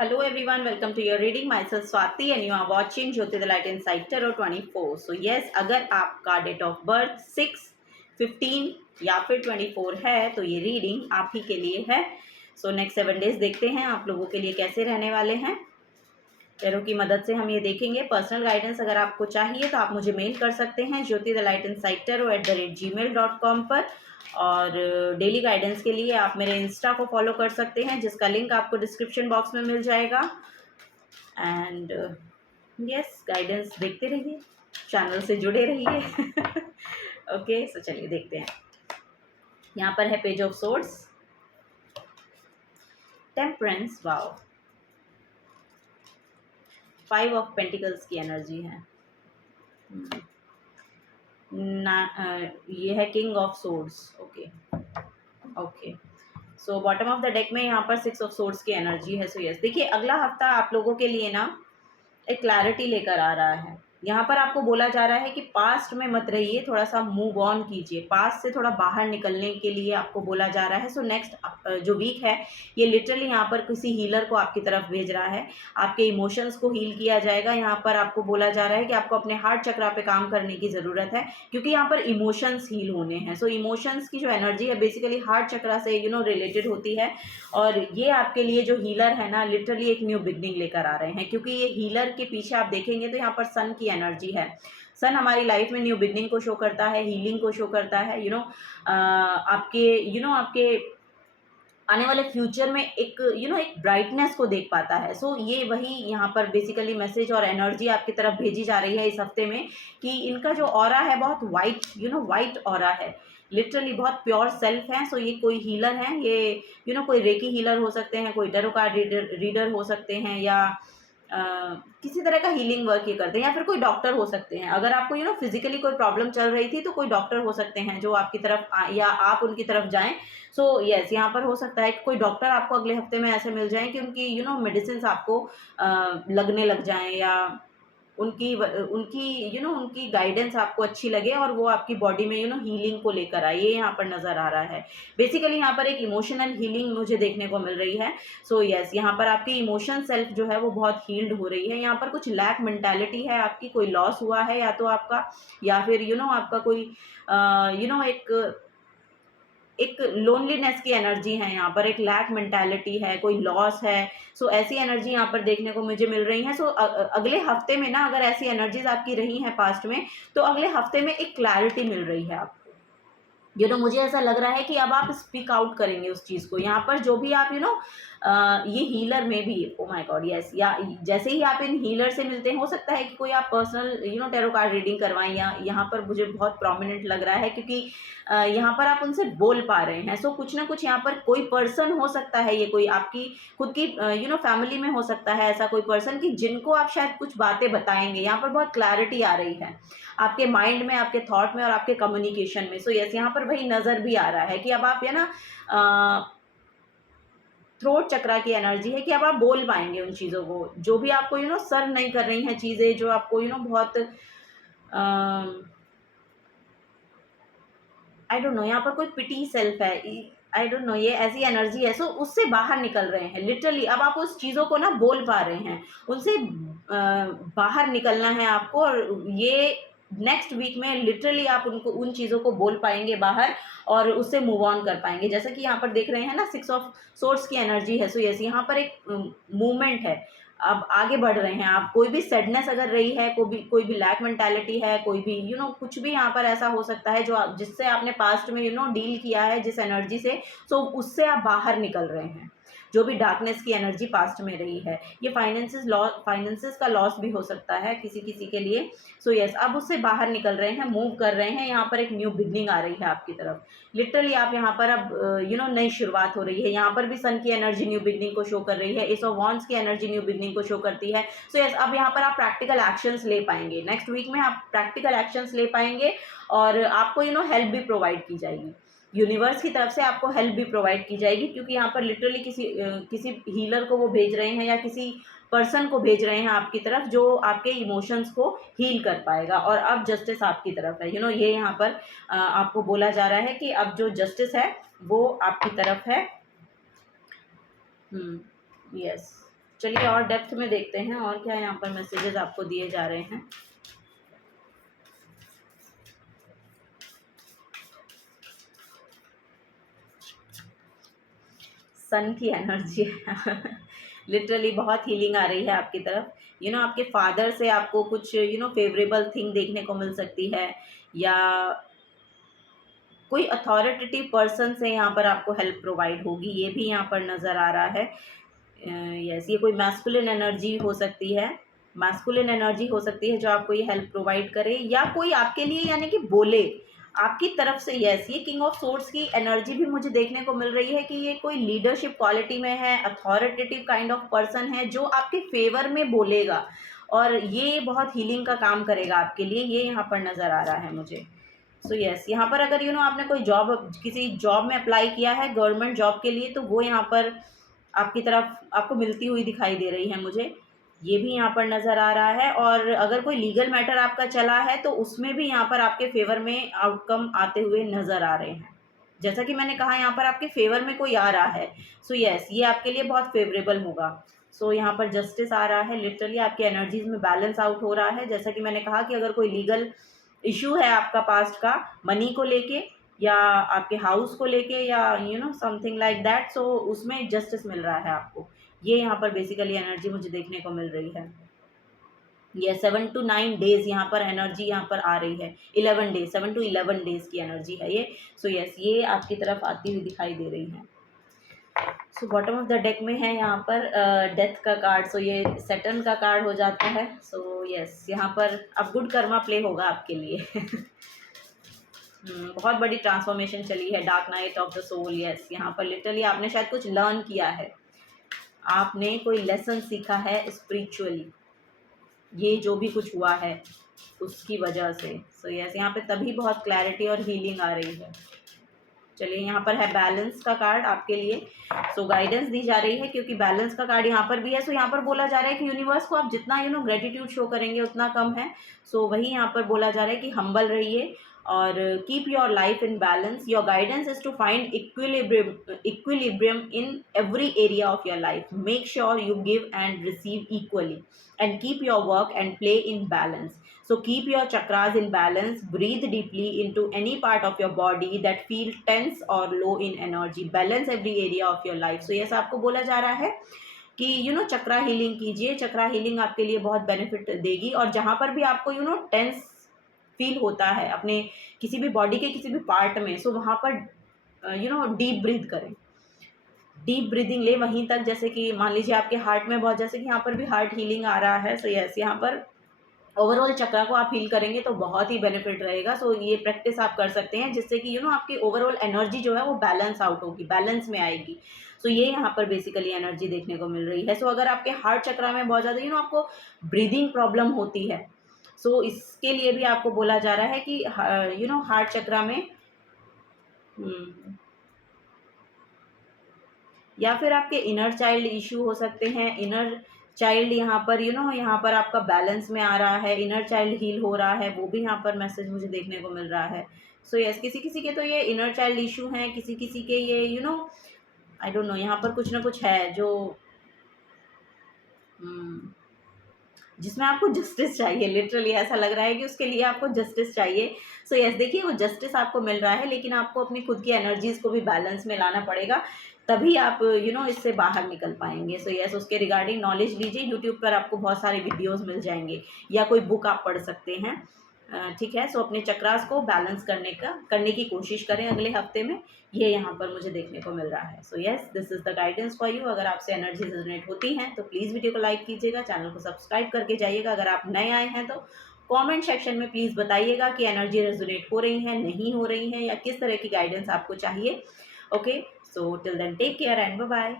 Hello everyone, welcome to your reading. Myself Swati and you are watching Jyoti the Light Inside Tarot 24. So yes, अगर आपका date of birth 6, 15 या फिर 24 है तो ये reading आप ही के लिए है. सो नेक्स्ट 7 डेज देखते हैं आप लोगों के लिए कैसे रहने वाले हैं. टैरो की मदद से हम ये देखेंगे. पर्सनल गाइडेंस अगर आपको चाहिए तो आप मुझे मेल कर सकते हैं ज्योति द लाइट इनसाइड tarot@gmail.com पर. और डेली गाइडेंस के लिए आप मेरे इंस्टा को फॉलो कर सकते हैं जिसका लिंक आपको डिस्क्रिप्शन बॉक्स में मिल जाएगा. एंड यस, गाइडेंस देखते रहिए, चैनल से जुड़े रहिए. ओके, सो चलिए देखते हैं. यहाँ पर है page of swords, temperance, wow, 5 of pentacles की एनर्जी है. ये है king of swords. Okay okay, so bottom of the deck में यहाँ पर 6 ऑफ सोर्ड्स की एनर्जी है. सो यस, देखिए अगला हफ्ता आप लोगों के लिए ना एक क्लैरिटी लेकर आ रहा है. यहाँ पर आपको बोला जा रहा है कि पास्ट में मत रहिए, थोड़ा सा मूव ऑन कीजिए, पास्ट से थोड़ा बाहर निकलने के लिए आपको बोला जा रहा है. सो नेक्स्ट जो वीक है ये लिटरली यहाँ पर किसी हीलर को आपकी तरफ भेज रहा है. आपके इमोशंस को हील किया जाएगा. यहाँ पर आपको बोला जा रहा है कि आपको अपने हार्ट चक्रा पे काम करने की ज़रूरत है क्योंकि यहाँ पर इमोशंस हील होने हैं. सो इमोशंस की जो एनर्जी है बेसिकली हार्ट चक्रा से रिलेटेड होती है. और ये आपके लिए जो हीलर है ना लिटरली एक न्यू बिगनिंग लेकर आ रहे हैं क्योंकि ये हीलर के पीछे आप देखेंगे तो यहाँ पर सन की एनर्जी है. सन हमारी लाइफ में न्यू बिगनिंग को शो करता है, हीलिंग को शो करता है. आपके आने वाले फ्यूचर में एक एक ब्राइटनेस को देख पाता है. सो ये वही यहाँ पर बेसिकली मैसेज और एनर्जी आपकी तरफ भेजी जा रही है इस हफ्ते में कि इनका जो ऑरा है बहुत वाइट वाइट ऑरा है. लिटरली बहुत प्योर सेल्फ है. सो ये कोई हीलर है, ये कोई रेकी हीलर हो सकते हैं, कोई टैरो कार्ड रीडर हो सकते हैं, या किसी तरह का हीलिंग वर्क ये करते हैं, या फिर कोई डॉक्टर हो सकते हैं. अगर आपको फिजिकली कोई प्रॉब्लम चल रही थी तो कोई डॉक्टर हो सकते हैं जो आपकी तरफ या आप उनकी तरफ जाएं. सो यस, यहाँ पर हो सकता है कि कोई डॉक्टर आपको अगले हफ्ते में ऐसे मिल जाएं कि उनकी मेडिसिन आपको लगने लग जाएं, या उनकी गाइडेंस आपको अच्छी लगे और वो आपकी बॉडी में हीलिंग को लेकर आए. ये यहाँ पर नज़र आ रहा है. बेसिकली यहाँ पर एक इमोशनल हीलिंग मुझे देखने को मिल रही है. सो यस, यहाँ पर आपकी इमोशन सेल्फ जो है वो बहुत हील्ड हो रही है. यहाँ पर कुछ लैक मेंटालिटी है आपकी, कोई लॉस हुआ है या तो आपका, या फिर आपका कोई एक लोनलीनेस की एनर्जी है. यहाँ पर एक लैक मेंटालिटी है, कोई लॉस है. सो ऐसी एनर्जी यहाँ पर देखने को मुझे मिल रही है. सो अगले हफ्ते में ना अगर ऐसी एनर्जीज आपकी रही हैं पास्ट में तो अगले हफ्ते में एक क्लैरिटी मिल रही है आपको. मुझे ऐसा लग रहा है कि अब आप स्पीक आउट करेंगे उस चीज़ को. यहाँ पर जो भी आप ये हीलर में भी, ओ माय गॉड यस, या जैसे ही आप इन हीलर से मिलते हैं हो सकता है कि कोई आप पर्सनल टैरो कार्ड रीडिंग करवाएं, या यहाँ पर मुझे बहुत प्रोमिनेंट लग रहा है क्योंकि यहाँ पर आप उनसे बोल पा रहे हैं. सो कुछ ना कुछ यहाँ पर कोई पर्सन हो सकता है, ये कोई आपकी खुद की फैमिली में हो सकता है ऐसा कोई पर्सन कि जिनको आप शायद कुछ बातें बताएंगे. यहाँ पर बहुत क्लैरिटी आ रही है आपके माइंड में, आपके थॉट में और आपके कम्युनिकेशन में. सो यस, यहाँ पर वही नज़र भी आ रहा है कि अब आप थ्रोट चक्रा की एनर्जी है कि अब आप बोल पाएंगे उन चीज़ों को जो भी आपको सर्व नहीं कर रही हैं चीज़ें, जो आपको बहुत आई डोंट नो, यहाँ पर कोई पिटी सेल्फ है, आई डोंट नो, ये ऐसी एनर्जी है. सो उससे बाहर निकल रहे हैं लिटरली. अब आप उस चीज़ों को ना बोल पा रहे हैं, उनसे बाहर निकलना है आपको. और ये नेक्स्ट वीक में लिटरली आप उनको उन चीज़ों को बोल पाएंगे बाहर और उससे मूव ऑन कर पाएंगे. जैसा कि यहाँ पर देख रहे हैं ना 6 ऑफ सोर्ड्स की एनर्जी है. सो यस, यहाँ पर एक मूवमेंट है, अब आगे बढ़ रहे हैं आप. कोई भी सैडनेस अगर रही है, कोई भी लैक मेंटालिटी है, कोई भी कुछ भी यहाँ पर ऐसा हो सकता है जो जिससे आपने पास्ट में डील किया है जिस एनर्जी से, सो उससे आप बाहर निकल रहे हैं. जो भी डार्कनेस की एनर्जी पास्ट में रही है, ये फाइनेंसेस का लॉस भी हो सकता है किसी किसी के लिए. सो यस, अब उससे बाहर निकल रहे हैं, मूव कर रहे हैं. यहाँ पर एक न्यू बिगनिंग आ रही है आपकी तरफ. लिटरली आप यहाँ पर अब नई शुरुआत हो रही है. यहाँ पर भी सन की एनर्जी न्यू बिगनिंग को शो कर रही है. एस ऑफ वॉन्ड्स की एनर्जी न्यू बिगनिंग को शो करती है. सो यस, अब यहाँ पर आप प्रैक्टिकल एक्शंस ले पाएंगे. नेक्स्ट वीक में आप प्रैक्टिकल एक्शंस ले पाएंगे और आपको हेल्प भी प्रोवाइड की जाएगी. यूनिवर्स की तरफ से आपको हेल्प भी प्रोवाइड की जाएगी क्योंकि यहाँ पर लिटरली किसी हीलर को वो भेज रहे हैं या किसी पर्सन को भेज रहे हैं आपकी तरफ जो आपके इमोशंस को हील कर पाएगा. और अब जस्टिस आपकी तरफ है. ये यहाँ पर आपको बोला जा रहा है कि अब जो जस्टिस है वो आपकी तरफ है. यस, चलिए और डेप्थ में देखते हैं और क्या यहाँ पर मैसेजेस आपको दिए जा रहे हैं। सन की एनर्जी लिटरली बहुत हीलिंग आ रही है आपकी तरफ। आपके फादर से आपको कुछ फेवरेबल थिंग देखने को मिल सकती है, या कोई अथॉरिटेटिव पर्सन से यहाँ पर आपको हेल्प प्रोवाइड होगी, ये भी यहाँ पर नज़र आ रहा है। यस, ये कोई मैस्कुलिन एनर्जी हो सकती है, मैस्कुलिन एनर्जी हो सकती है जो आपको ये हेल्प प्रोवाइड करे, या कोई आपके लिए यानी कि बोले आपकी तरफ से। यस, ये किंग ऑफ सोर्ड्स की एनर्जी भी मुझे देखने को मिल रही है कि ये कोई लीडरशिप क्वालिटी में है, अथॉरिटेटिव काइंड ऑफ पर्सन है जो आपके फेवर में बोलेगा, और ये बहुत हीलिंग का काम करेगा आपके लिए, ये यहाँ पर नज़र आ रहा है मुझे। सो यस, यहाँ पर अगर आपने कोई जॉब, किसी जॉब में अप्लाई किया है गवर्नमेंट जॉब के लिए, तो वो यहाँ पर आपकी तरफ आपको मिलती हुई दिखाई दे रही है मुझे, ये भी यहाँ पर नज़र आ रहा है। और अगर कोई लीगल मैटर आपका चला है तो उसमें भी यहाँ पर आपके फेवर में आउटकम आते हुए नज़र आ रहे हैं। जैसा कि मैंने कहा, यहाँ पर आपके फेवर में कोई आ रहा है, सो यस, ये आपके लिए बहुत फेवरेबल होगा। सो यहाँ पर जस्टिस आ रहा है, लिटरली आपकी एनर्जीज में बैलेंस आउट हो रहा है। जैसा कि मैंने कहा कि अगर कोई लीगल इशू है आपका पास्ट का, मनी को लेके या आपके हाउस को लेके, या समथिंग लाइक दैट, सो उसमें जस्टिस मिल रहा है आपको, ये यहाँ पर बेसिकली एनर्जी मुझे देखने को मिल रही है। ये 7 to 9 डेज यहाँ पर एनर्जी यहाँ पर आ रही है, 11 डेज, 7 to 11 डेज की एनर्जी है ये। सो यस, ये आपकी तरफ आती हुई दिखाई दे रही है। So bottom of the deck में है यहाँ पर डेथ का कार्ड, सो ये सैटर्न का कार्ड हो जाता है। सो यस, यहाँ पर अब गुड कर्मा प्ले होगा आपके लिए बहुत बड़ी ट्रांसफॉर्मेशन चली है, dark night of the soul. Yes, यहाँ पर लिटरली आपने शायद कुछ लर्न किया है, आपने कोई लेसन सीखा है स्पिरिचुअली, ये जो भी कुछ हुआ है उसकी वजह से। सो यस, यहाँ पे तभी बहुत क्लैरिटी और हीलिंग आ रही है। चलिए, यहाँ पर है बैलेंस का कार्ड आपके लिए। सो गाइडेंस दी जा रही है क्योंकि बैलेंस का कार्ड यहाँ पर भी है। सो यहाँ पर बोला जा रहा है कि यूनिवर्स को आप जितना ग्रेटिट्यूड शो करेंगे उतना कम है। सो वही यहाँ पर बोला जा रहा है कि हम्बल रहिए और keep your life in balance. Your guidance is to find equilibrium in every area of your life. Make sure you give and receive equally and keep your work and play in balance. So keep your chakras in balance. Breathe deeply into any part of your body that feel tense or low in energy. Balance every area of your life. So yes, आपको बोला जा रहा है कि चक्रा healing कीजिए। चक्रा healing आपके लिए बहुत बेनिफिट देगी, और जहाँ पर भी आपको टेंस फील होता है अपने किसी भी बॉडी के किसी भी पार्ट में, सो वहाँ पर डीप ब्रीथ करें, डीप ब्रीदिंग ले वहीं तक, जैसे कि मान लीजिए आपके हार्ट में बहुत, जैसे कि यहाँ पर भी हार्ट हीलिंग आ रहा है। सो यस, यहाँ पर ओवरऑल चक्रा को आप हील करेंगे तो बहुत ही बेनिफिट रहेगा। सो ये प्रैक्टिस आप कर सकते हैं जिससे कि आपकी ओवरऑल एनर्जी जो है वो बैलेंस आउट होगी, बैलेंस में आएगी। सो ये यहाँ पर बेसिकली एनर्जी देखने को मिल रही है। सो अगर आपके हार्ट चक्रा में बहुत ज़्यादा आपको ब्रीदिंग प्रॉब्लम होती है, सो इसके लिए भी आपको बोला जा रहा है कि हार्ट चक्रा में या फिर आपके इनर चाइल्ड इशू हो सकते हैं। इनर चाइल्ड यहाँ पर यहाँ पर आपका बैलेंस में आ रहा है, इनर चाइल्ड हील हो रहा है, वो भी यहाँ पर मैसेज मुझे देखने को मिल रहा है। सो यस, किसी किसी के तो ये इनर चाइल्ड इशू हैं, किसी किसी के ये आई डोंट नो, यहाँ पर कुछ ना कुछ है जो जिसमें आपको जस्टिस चाहिए। लिटरली ऐसा लग रहा है कि उसके लिए आपको जस्टिस चाहिए। सो यस, देखिए वो जस्टिस आपको मिल रहा है, लेकिन आपको अपनी खुद की एनर्जीज़ को भी बैलेंस में लाना पड़ेगा, तभी आप इससे बाहर निकल पाएंगे। सो यस, उसके रिगार्डिंग नॉलेज लीजिए। यूट्यूब पर आपको बहुत सारे वीडियोज़ मिल जाएंगे, या कोई बुक आप पढ़ सकते हैं, ठीक है। सो अपने चक्रास को बैलेंस करने की कोशिश करें अगले हफ्ते में, ये यहाँ पर मुझे देखने को मिल रहा है। So yes, this is the guidance for you. अगर आपसे एनर्जी रेजोनेट होती हैं तो प्लीज़ वीडियो को लाइक कीजिएगा, चैनल को सब्सक्राइब करके जाइएगा। अगर आप नए आए हैं तो कमेंट सेक्शन में प्लीज़ बताइएगा कि एनर्जी रेजोनेट हो रही है, नहीं हो रही है, या किस तरह की गाइडेंस आपको चाहिए। Okay, so till then take care and bye bye.